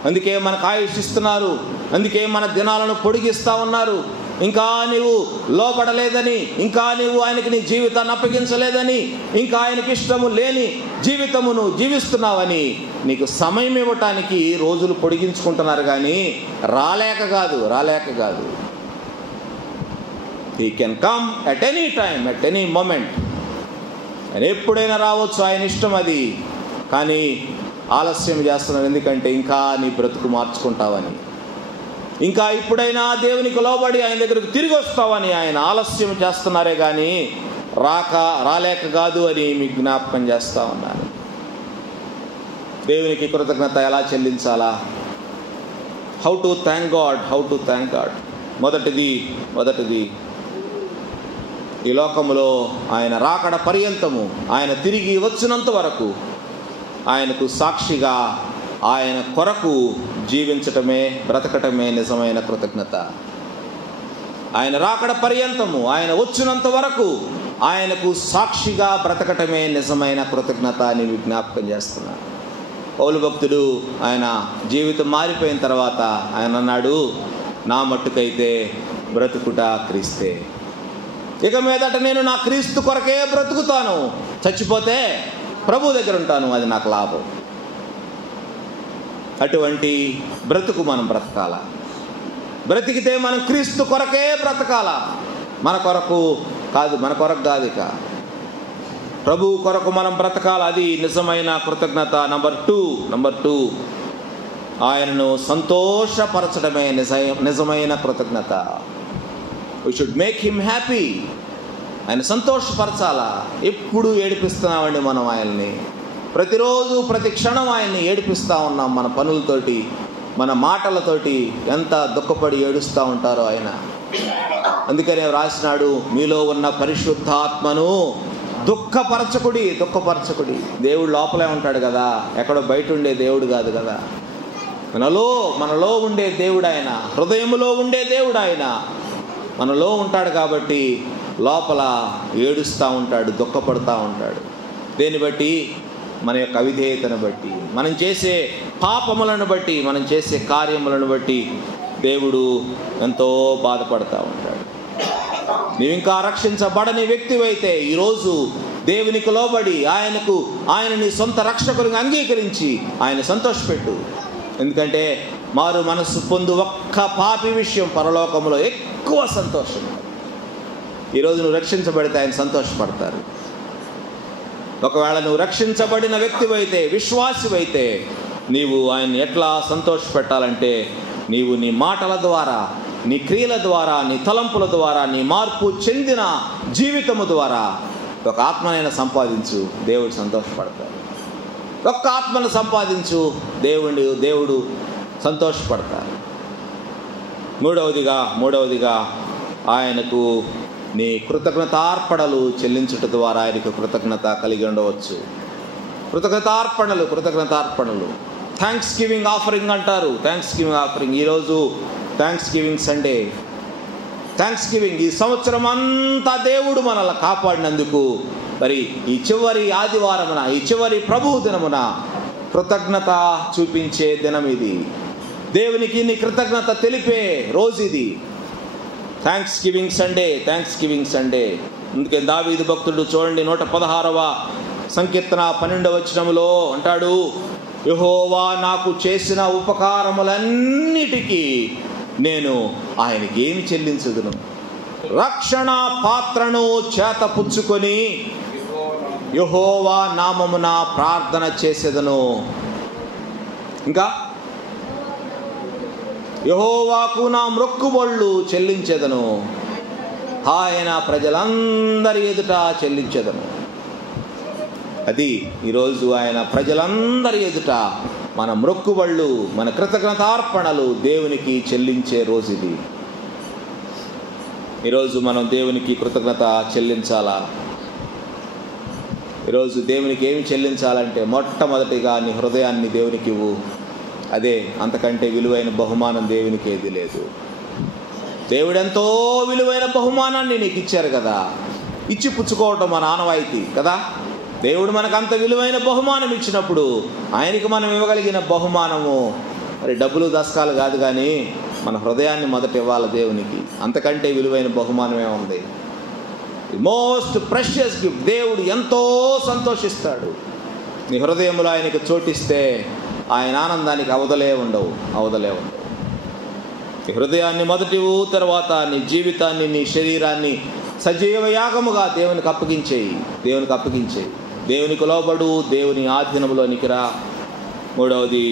అందుకే మనకు ఆయుష్ ఇస్తున్నారు, అందుకే మన దినాలను పొడిగిస్తూ ఉన్నారు. ఇంకా నీవు లోబడలేదని, ఇంకా నీవు ఆయనకి నీ జీవితాన్ని అప్పగించలేదని, ఇంకా ఆయనకి ఇష్టము లేని జీవితమును జీవిస్తున్నావని నీకు సమయం ఇవ్వటానికి రోజులు పొడిగించుకుంటున్నారు. కానీ రాలేక కాదు. He can come at any time, at any moment. ఆయన ఎప్పుడైనా రావచ్చు, ఆయన ఇష్టం అది. కానీ ఆలస్యం చేస్తున్నారు, ఎందుకంటే ఇంకా నీ బ్రతుకు మార్చుకుంటావని, ఇంకా ఇప్పుడైనా దేవునికి లోబడి ఆయన దగ్గరకు తిరిగి వస్తావని ఆయన ఆలస్యం చేస్తున్నారే కానీ రాలేక కాదు అని మీకు జ్ఞాపకం చేస్తూ ఉన్నాను. దేవునికి కృతజ్ఞత ఎలా చెల్లించాలా? How to thank God. మొదటిది ఈ లోకములో ఆయన రాకడ పర్యంతము, ఆయన తిరిగి వచ్చినంత వరకు ఆయనకు సాక్షిగా ఆయన కొరకు జీవించటమే, బ్రతకటమే నిజమైన కృతజ్ఞత. ఆయన రాకడ పర్యంతము, ఆయన వచ్చినంత వరకు ఆయనకు సాక్షిగా బ్రతకటమే నిజమైన కృతజ్ఞత అని విజ్ఞాపకం చేస్తున్నాను. పౌలు భక్తుడు ఆయన జీవితం మారిపోయిన తర్వాత ఆయన అన్నాడు, నా మట్టుకైతే బ్రతుకుట క్రీస్తే, ఇక మీదట నేను నా క్రీస్తు కొరకే బ్రతుకుతాను, చచ్చిపోతే ప్రభు దగ్గర ఉంటాను, అది నాకు లాభం. అటువంటి బ్రతుకు మనం బ్రతకాల. బ్రతికితే మనం క్రీస్తు కొరకే బ్రతకాల, మన కొరకు కాదు. ఇక ప్రభు కొరకు మనం బ్రతకాల. అది నిజమైన కృతజ్ఞత. నంబర్ టూ ఆయనను సంతోషపరచడమే నిజమైన కృతజ్ఞత. We should make him happy. ఆయన సంతోషపరచాలా. ఎప్పుడు ఏడిపిస్తున్నామండి మనం ఆయన్ని, ప్రతిరోజు ప్రతి క్షణం ఆయన్ని ఏడిపిస్తూ ఉన్నాం. మన పనులతోటి, మన మాటలతోటి ఎంత దుఃఖపడి ఏడుస్తూ ఉంటారో ఆయన. అందుకనే రాసినాడు, మీలో ఉన్న పరిశుద్ధాత్మను దుఃఖపరచకుడి. దేవుడు లోపలే ఉంటాడు కదా, ఎక్కడో బయట ఉండే దేవుడు కాదు కదా. మనలో ఉండే దేవుడు ఆయన, హృదయములో ఉండే దేవుడు ఆయన మనలో ఉంటాడు. కాబట్టి లోపల ఏడుస్తూ ఉంటాడు, దుఃఖపడుతూ ఉంటాడు. దేన్ని బట్టి? మన యొక్క అవిధేయతను బట్టి, మనం చేసే పాపములను బట్టి, మనం చేసే కార్యములను బట్టి దేవుడు ఎంతో బాధపడుతూ ఉంటాడు. నీవు ఇంకా రక్షించబడని వ్యక్తివైతే ఈరోజు దేవునికి లోబడి ఆయనని సొంత రక్షకునిగా అంగీకరించి ఆయన సంతోషపెట్టు. ఎందుకంటే మారు మనస్సు పొందు ఒక్క పాపి విషయం పరలోకములో ఎక్కువ సంతోషం. ఈరోజు నువ్వు రక్షించబడితే ఆయన సంతోషపడతారు. ఒకవేళ నువ్వు రక్షించబడిన వ్యక్తివైతే, విశ్వాసివైతే, నీవు ఆయన్ని ఎట్లా సంతోషపెట్టాలంటే నీవు నీ మాటల ద్వారా, నీ క్రియల ద్వారా, నీ తలంపుల ద్వారా, నీ మార్పు చెందిన జీవితము ద్వారా ఒక ఆత్మనైనా సంపాదించు, దేవుడు సంతోషపడతాడు. ఒక్క ఆత్మను సంపాదించు, దేవుడు సంతోషపడతారు. మూడవదిగా ఆయనకు నీ కృతజ్ఞతార్పణలు చెల్లించుట ద్వారా ఆయనకు కృతజ్ఞత కలిగి ఉండవచ్చు. కృతజ్ఞతార్పణలు థ్యాంక్స్ గివింగ్ ఆఫరింగ్ అంటారు. ఈరోజు thanks giving Sunday. Thanks giving, ఈ సంవత్సరం అంతా దేవుడు మనల్ని కాపాడినందుకు మరి ఈ చివరి ఆదివారమున, ఈ చివరి ప్రభువు దినమున కృతజ్ఞత చూపించే దినం ఇది. దేవునికి నీ కృతజ్ఞత తెలిపే రోజు ఇది. Thanks giving Sunday. అందుకే దావీదు భక్తుడు చూడండి 116వ సంకీర్తన 12వ వచనములో అంటాడు, యెహోవా నాకు చేసిన ఉపకారములన్నిటికీ నేను ఆయనకి ఏమి చెల్లించదును. రక్షణ పాత్రను చేత పుచ్చుకొని యెహోవా నామమున ప్రార్థన చేసేదను. ఇంకా యెహోవాకు నా మ్రొక్కుబళ్ళు చెల్లించెదను, ఆయన ప్రజలందరి ఎదుట చెల్లించెదను. అది ఈరోజు ఆయన ప్రజలందరి ఎదుట మన మ్రొక్కుబళ్ళు, మన కృతజ్ఞతార్పణలు దేవునికి చెల్లించే రోజు ఇది. ఈరోజు మనం దేవునికి కృతజ్ఞత చెల్లించాలా? ఈరోజు దేవునికి ఏమి చెల్లించాలంటే మొట్టమొదటిగా నీ హృదయాన్ని దేవునికి ఇవ్వు. అదే అంతకంటే విలువైన బహుమానం దేవునికి ఏది లేదు. దేవుడు ఎంతో విలువైన బహుమానాన్ని నీకు ఇచ్చారు కదా. ఇచ్చి పుచ్చుకోవటం మన ఆనవాయితీ కదా. దేవుడు మనకు అంత విలువైన బహుమానం ఇచ్చినప్పుడు ఆయనకి మనం ఇవ్వగలిగిన బహుమానము మరి డబ్బులు దశకాలు కాదు, కానీ మన హృదయాన్ని మొదట ఇవ్వాలి దేవునికి. అంతకంటే విలువైన బహుమానమే ఉంది. Most precious gift. దేవుడు ఎంతో సంతోషిస్తాడు. నీ హృదయంలో ఆయనకి చోటిస్తే ఆయన ఆనందానికి అవధలే ఉండవు. నీ హృదయాన్ని మొదటివు, తర్వాత నీ జీవితాన్ని, నీ శరీరాన్ని సజీవ యాగముగా దేవునికి అప్పగించేయి. దేవునికి లోబడు, దేవుని ఆధీనంలోనికి రా. మూడవది,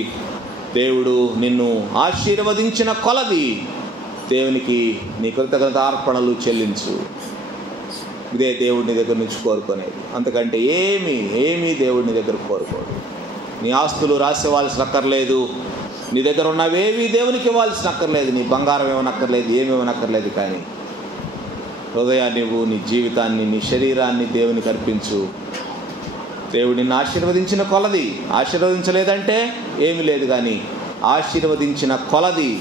దేవుడు నిన్ను ఆశీర్వదించిన కొలది దేవునికి నీ కృతజ్ఞత అర్పణలు చెల్లించు. ఇదే దేవుడిని దగ్గర నుంచి కోరుకునేది. అంతకంటే ఏమీ దేవుడిని దగ్గర కోరుకోడు. నీ ఆస్తులు రాసేవాల్సిన అక్కర్లేదు, నీ దగ్గర ఉన్నవేవి దేవునికి ఇవ్వాల్సిన అక్కర్లేదు, నీ బంగారం ఏమనక్కర్లేదు, ఏమేమనక్కర్లేదు. కానీ హృదయాన్ని ఇవ్వు, నీ జీవితాన్ని, నీ శరీరాన్ని దేవునికి అర్పించు. దేవుడు నిన్ను ఆశీర్వదించిన కొలది, ఆశీర్వదించలేదంటే ఏమీ లేదు, కానీ ఆశీర్వదించిన కొలది,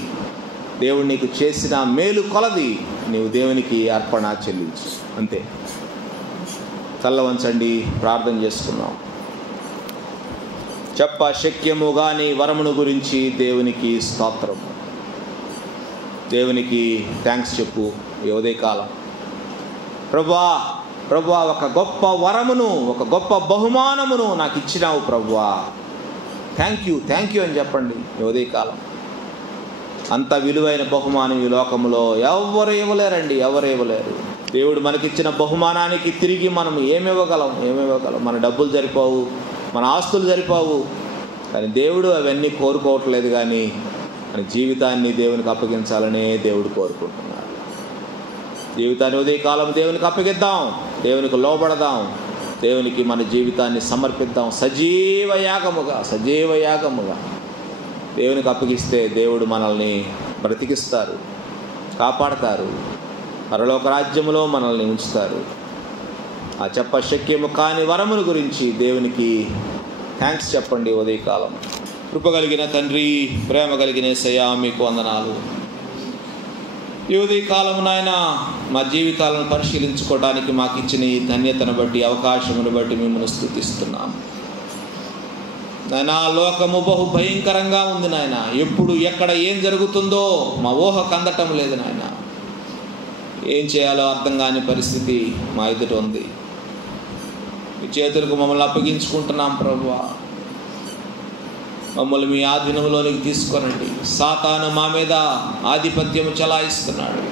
దేవుడు నీకు చేసిన మేలు కొలది నీవు దేవునికి అర్పణ చెల్లించు. అంతే. తల్ల వంచండి, ప్రార్థన చేసుకున్నాం. చెప్ప శక్యము గాని వరమును గురించి దేవునికి స్తోత్రం. దేవునికి థ్యాంక్స్ చెప్పు ఈ ఉదయకాలం. ప్రభువా ఒక గొప్ప వరమును, ఒక గొప్ప బహుమానమును నాకు ఇచ్చినావు ప్రభువా, థ్యాంక్ యూ అని చెప్పండి ఈ ఉదయకాలం. అంత విలువైన బహుమానం ఈ లోకంలో ఎవరు ఇవ్వలేరు. దేవుడు మనకిచ్చిన బహుమానానికి తిరిగి మనం ఏమివ్వగలం? మన డబ్బులు సరిపోవు, మన ఆస్తులు సరిపోవు. కానీ దేవుడు అవన్నీ కోరుకోవట్లేదు, కానీ మన జీవితాన్ని దేవునికి అప్పగించాలనే దేవుడు కోరుకుంటున్నాడు. జీవితాన్ని ఉదయకాలం దేవునికి అప్పగిద్దాం, దేవునికి లోబడదాం, దేవునికి మన జీవితాన్ని సమర్పిద్దాం. సజీవ యాగముగా దేవునికి అప్పగిస్తే దేవుడు మనల్ని బ్రతికిస్తారు, కాపాడతారు, పరలోక రాజ్యములో మనల్ని ఉంచుతారు. ఆ చెప్ప శక్యము కాని వరముల గురించి దేవునికి థ్యాంక్స్ చెప్పండి ఉదయకాలం. కృపగలిగిన తండ్రి, ప్రేమ కలిగిన యేసయ్యా, మీకు వందనాలు. ఈ ఉదయకాలం నాయన మా జీవితాలను పరిశీలించుకోవడానికి మాకు ఇచ్చిన ఈ ధన్యతను బట్టి, అవకాశమును బట్టి మిమ్మల్ని స్తుతిస్తున్నాము నాయన. లోకము బహు భయంకరంగా ఉంది నాయన. ఎప్పుడు ఎక్కడ ఏం జరుగుతుందో మా ఊహకు అందటం లేదు నాయన. ఏం చేయాలో అర్థం కాని పరిస్థితి మా ఎదుట ఉంది. మీ చేతులకు మమ్మల్ని అప్పగించుకుంటున్నాం ప్రభువా. మమ్మల్ని మీ ఆధీనంలోనికి తీసుకొనండి. సాతాను మా మీద ఆధిపత్యం చలాయిస్తున్నాడు,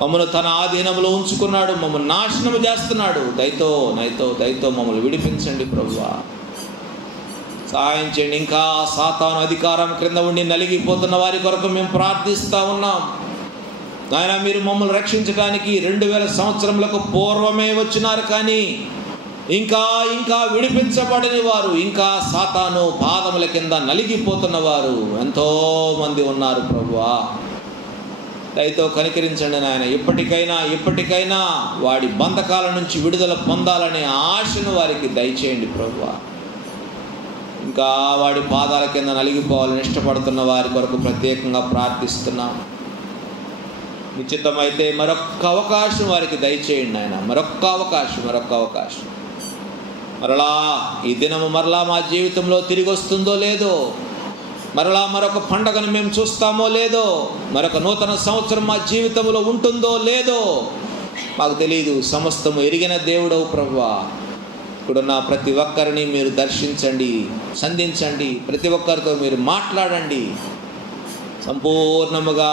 మమ్మల్ని తన ఆధీనంలో ఉంచుకున్నాడు, మమ్మల్ని నాశనం చేస్తున్నాడు. దయతో మమ్మల్ని విడిపించండి ప్రభువా, సహాయం చేయండి. ఇంకా సాతాను అధికారం క్రింద ఉండి నలిగిపోతున్న వారి కొరకు మేము ప్రార్థిస్తూ ఉన్నాం నాయన. మీరు మమ్మల్ని రక్షించడానికి 2000 సంవత్సరములకు పూర్వమే వచ్చినారు, కానీ ఇంకా విడిపించబడని వారు, ఇంకా సాతాను పాదముల కింద నలిగిపోతున్న వారు ఎంతోమంది ఉన్నారు ప్రభువా. దయతో కనికరించండి నాయన. ఇప్పటికైనా వాడి బంధకాల నుంచి విడుదల పొందాలనే ఆశను వారికి దయచేయండి ప్రభువా. ఇంకా వాడి పాదాల కింద నలిగిపోవాలని ఇష్టపడుతున్న వారి కొరకు ప్రత్యేకంగా ప్రార్థిస్తున్నాం. నిశ్చితమైతే మరొక్క అవకాశం వారికి దయచేయండి ఆయన. మరొక్క అవకాశం. మరలా ఈ దినము మరలా మా జీవితంలో తిరిగి వస్తుందో లేదో, మరలా మరొక పండగను మేము చూస్తామో లేదో, మరొక నూతన సంవత్సరం మా జీవితంలో ఉంటుందో లేదో మాకు తెలియదు. సమస్తము ఎరిగిన దేవుడవు ప్రభువా. ఇక్కడున్న ప్రతి ఒక్కరిని మీరు దర్శించండి, సంధించండి. ప్రతి ఒక్కరితో మీరు మాట్లాడండి. సంపూర్ణముగా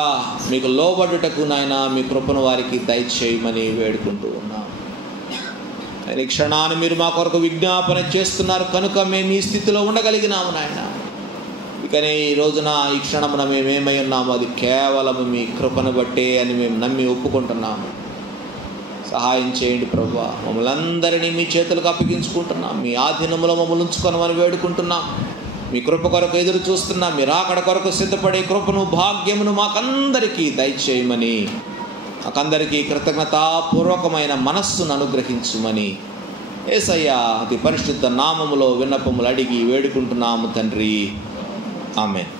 మీకు లోబడుటకు నాయన మీ కృపను వారికి దయచేయమని వేడుకుంటూ ఉన్నాం. ఈ క్షణాన్ని మీరు మా కొరకు విజ్ఞాపన చేస్తున్నారు కనుక మేము ఈ స్థితిలో ఉండగలిగినాము నాయన. ఇకనే ఈ రోజున ఈ క్షణమున మేమేమై ఉన్నామో అది కేవలం మీ కృపను బట్టే అని మేము నమ్మి ఒప్పుకుంటున్నాము. సహాయం చేయండి ప్రభువా. మమ్మల్ని అందరినీ మీ చేతులకు అప్పగించుకుంటున్నాం. మీ ఆధీనంలో మమ్మల్ని ఉంచుకొనమని వేడుకుంటున్నాం. మీ కృప కొరకు ఎదురు చూస్తున్నాం. మీ రాకడ కొరకు సిద్ధపడే కృపను, భాగ్యమును మాకందరికీ దయచేయమని, మాకందరికీ కృతజ్ఞతాపూర్వకమైన మనస్సును అనుగ్రహించుమని యేసయ్య అతి పరిశుద్ధ నామములో విన్నపములు అడిగి వేడుకుంటున్నాము తండ్రి. ఆమేన్.